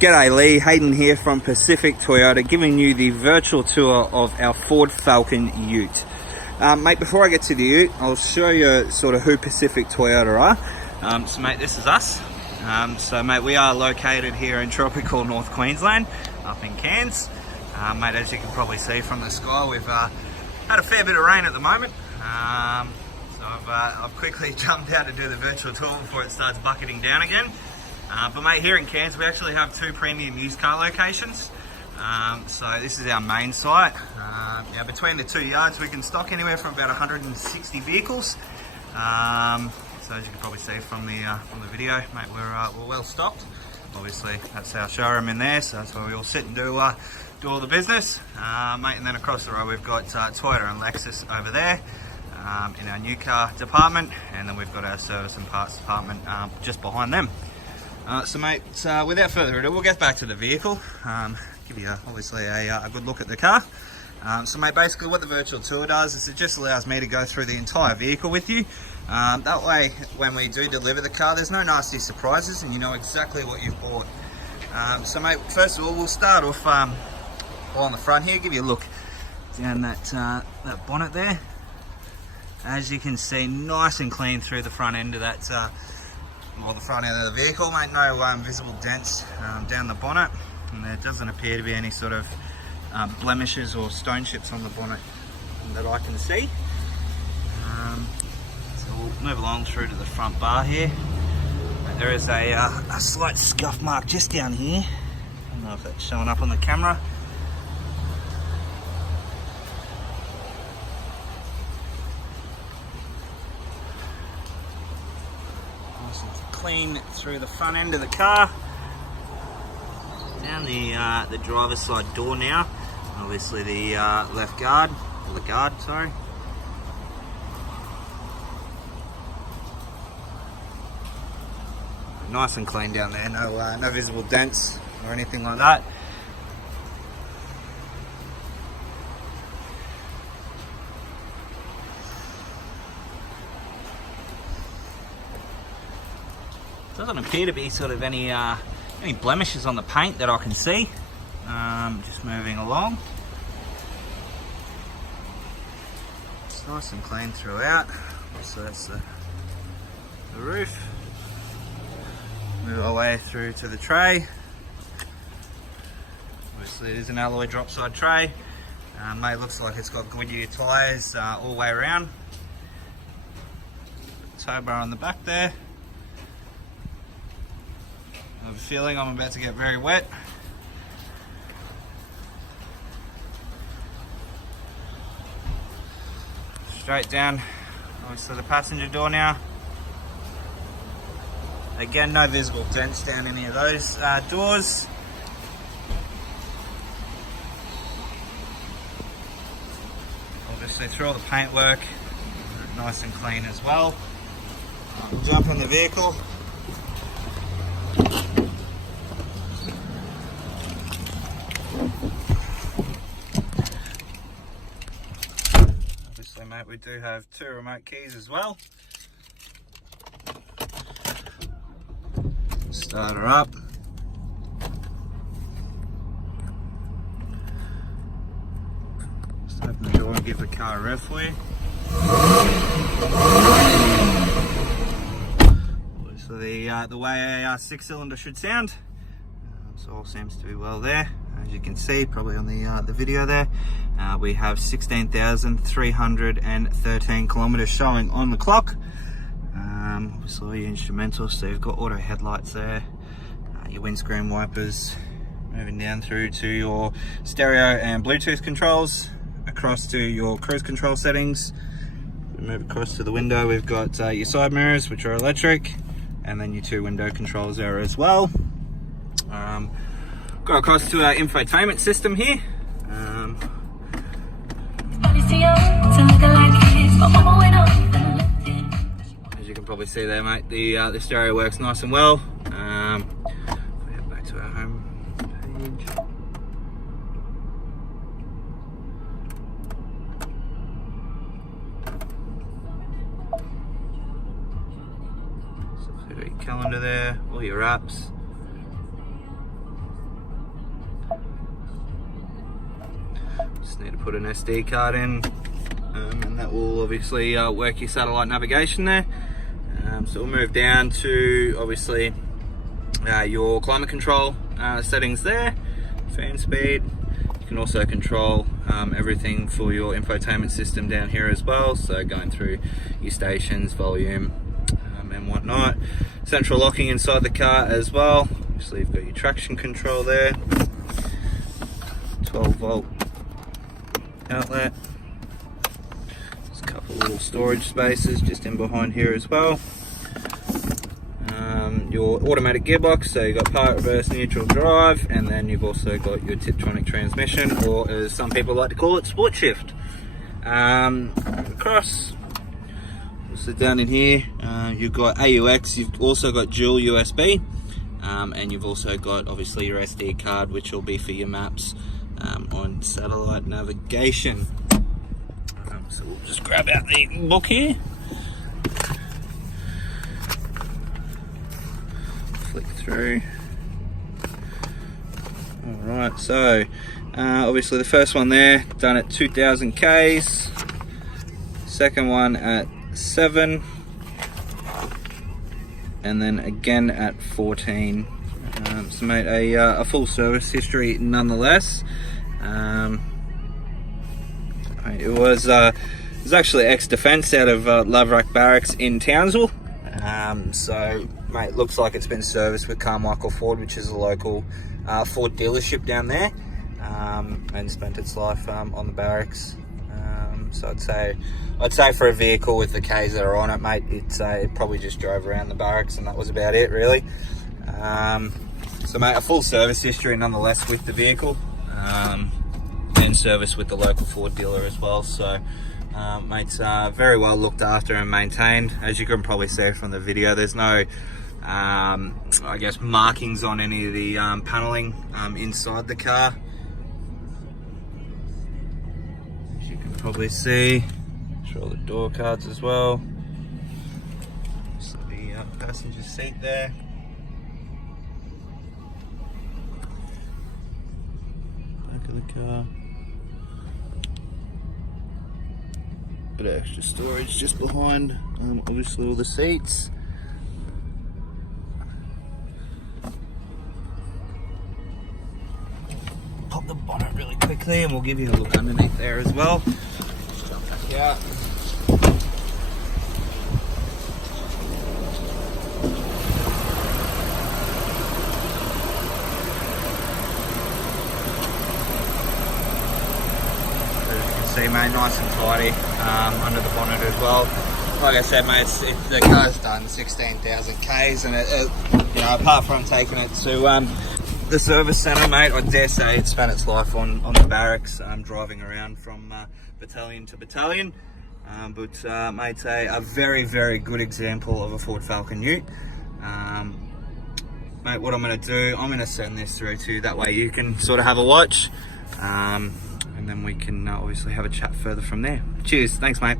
G'day Lee, Hayden here from Pacific Toyota, giving you the virtual tour of our Ford Falcon Ute. Mate, before I get to the Ute, I'll show you sort of who Pacific Toyota are. So mate, this is us. So mate, we are located here in tropical North Queensland, up in Cairns. Mate, as you can probably see from the sky, we've had a fair bit of rain at the moment. So I've quickly jumped out to do the virtual tour before it starts bucketing down again. But mate, here in Cairns we actually have two premium used car locations. So this is our main site. Now between the two yards we can stock anywhere from about 160 vehicles. So as you can probably see from the video, mate, we're well stocked. Obviously that's our showroom in there, so that's where we all sit and do all the business. Mate, and then across the road we've got Toyota and Lexus over there. In our new car department, and then we've got our service and parts department just behind them. So mate, without further ado, we'll get back to the vehicle, give you obviously a good look at the car. So mate, basically what the virtual tour does is it just allows me to go through the entire vehicle with you. That way when we do deliver the car, there's no nasty surprises and you know exactly what you've bought. So mate, first of all we'll start off on the front here, give you a look down that bonnet there. As you can see, nice and clean through the front end of that, the front end of the vehicle, mate. No visible dents down the bonnet, and there doesn't appear to be any sort of blemishes or stone chips on the bonnet that I can see. So we'll move along through to the front bar here. There is a slight scuff mark just down here. I don't know if that's showing up on the camera. Clean through the front end of the car, down the driver's side door now, obviously the left guard, or the guard, sorry. Nice and clean down there, no visible dents or anything like that. Doesn't appear to be sort of any blemishes on the paint that I can see. Just moving along. It's nice and clean throughout. So that's the roof. Move our way through to the tray. Obviously it is an alloy drop side tray. Mate, looks like it's got Goodyear tyres all the way around. Tow bar on the back there. I have a feeling I'm about to get very wet. Straight down, obviously the passenger door now. Again, no visible dents down any of those doors. Obviously through all the paintwork, nice and clean as well. We'll jump in the vehicle. Obviously mate, we do have two remote keys as well. Start her up. Just open the door and give the car a rev for you. So the way a 6-cylinder should sound. So all seems to be well there. As you can see, probably on the video there, we have 16,313 kilometers showing on the clock. Obviously all your instrumentals, so you've got auto headlights there, your windscreen wipers, moving down through to your stereo and Bluetooth controls, across to your cruise control settings. We move across to the window, we've got your side mirrors, which are electric, and then your two window controls there as well. Go across to our infotainment system here. As you can probably see there, mate, the stereo works nice and well. We head back to our home page. So you've got your calendar there, all your apps. Just need to put an SD card in, and that will obviously work your satellite navigation there. So we'll move down to obviously your climate control settings there, fan speed. You can also control everything for your infotainment system down here as well, so going through your stations, volume, and whatnot. Central locking inside the car as well. Obviously you've got your traction control there, 12-volt outlet. There's a couple little storage spaces just in behind here as well. Your automatic gearbox, so you've got park, reverse, neutral, drive, and then you've also got your Tiptronic transmission, or as some people like to call it, sport shift. Across, so down in here, you've got AUX, you've also got dual USB, and you've also got obviously your SD card, which will be for your maps on satellite navigation. So we'll just grab out the book here. Flick through. Alright, so obviously the first one there done at 2000 Ks, second one at 7, and then again at 14. So mate, a full service history nonetheless. It was actually ex-defence out of Laverack Barracks in Townsville. So mate, looks like it's been serviced with Carmichael Ford, which is a local Ford dealership down there, and spent its life on the barracks. So I'd say for a vehicle with the Ks that are on it, mate, it probably just drove around the barracks and that was about it really. So mate, a full service history nonetheless with the vehicle, and service with the local Ford dealer as well. So mate's very well looked after and maintained. As you can probably see from the video, there's no I guess markings on any of the paneling inside the car. As you can probably see, show all the door cards as well. So the passenger seat there. Back of the car. Bit of extra storage just behind, obviously all the seats. Pop the bonnet really quickly and we'll give you a look underneath there as well. Jump back out. See mate, nice and tidy under the bonnet as well. Like I said mate, the car's done 16,000 Ks, and it, you know, apart from taking it to the service centre mate, I dare say it spent its life on the barracks, driving around from battalion to battalion. But mate, a very good example of a Ford Falcon Ute. Mate, what I'm going to do, I'm going to send this through to you, that way you can sort of have a watch. And then we can obviously have a chat further from there. Cheers, thanks mate.